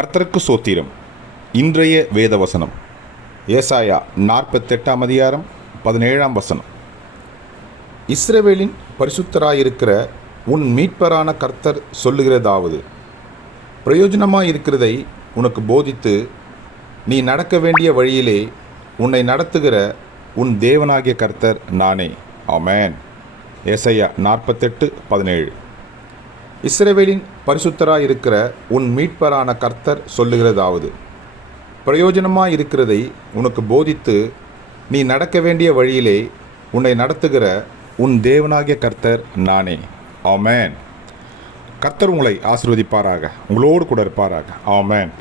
கர்த்தருக்கு சோத்திரம். இன்றைய வேதவசனம் ஏசாயா 48ஆம் அதிகாரம் 17ஆம் வசனம். இஸ்ரவேலின் பரிசுத்தராயிருக்கிற உன் மீட்பரான கர்த்தர் சொல்லுகிறதாவது, பிரயோஜனமாயிருக்கிறதை உனக்கு போதித்து நீ நடக்க வேண்டிய வழியிலே உன்னை நடத்துகிற உன் தேவனாகிய கர்த்தர் நானே. ஆமென். ஏசாயா 48:17. இஸ்ரவேலின் பரிசுத்தராயிருக்கிற உன் மீட்பரான கர்த்தர் சொல்லுகிறதாவது, பிரயோஜனமாயிருக்கிறதை உனக்கு போதித்து நீ நடக்க வேண்டிய வழியிலே உன்னை நடத்துகிற உன் தேவனாகிய கர்த்தர் நானே. ஆமென். கர்த்தர் உங்களை ஆசீர்வதிப்பாராக, உங்களோடு கூட இருப்பாராக. ஆமென்.